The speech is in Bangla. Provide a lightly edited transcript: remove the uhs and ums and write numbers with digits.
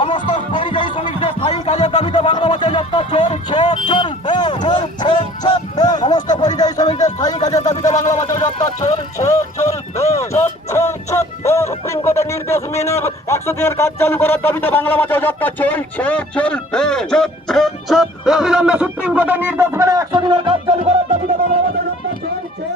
সমস্ত পরিযায়ী শ্রমিকদের স্থায়ী কাজের দাবিতে বাংলা ভাষায় যাত্রা চলছে সমস্ত পরিযায়ী শ্রমিকদের স্থায়ী কাজের দাবিতে বাংলা ভাষায় যাত্রা চলছে সুপ্রিম কোর্টের নির্দেশ মেনে 100 দিনের কাজ চালু করার দাবিতে বাংলা ভাষায় যাত্রা চলছে অবিলম্বে সুপ্রিম কোর্টের নির্দেশ মেনে 100 দিনের কাজ চালু করার দাবিতে বাংলা ভাষায় যাত্রা চলছে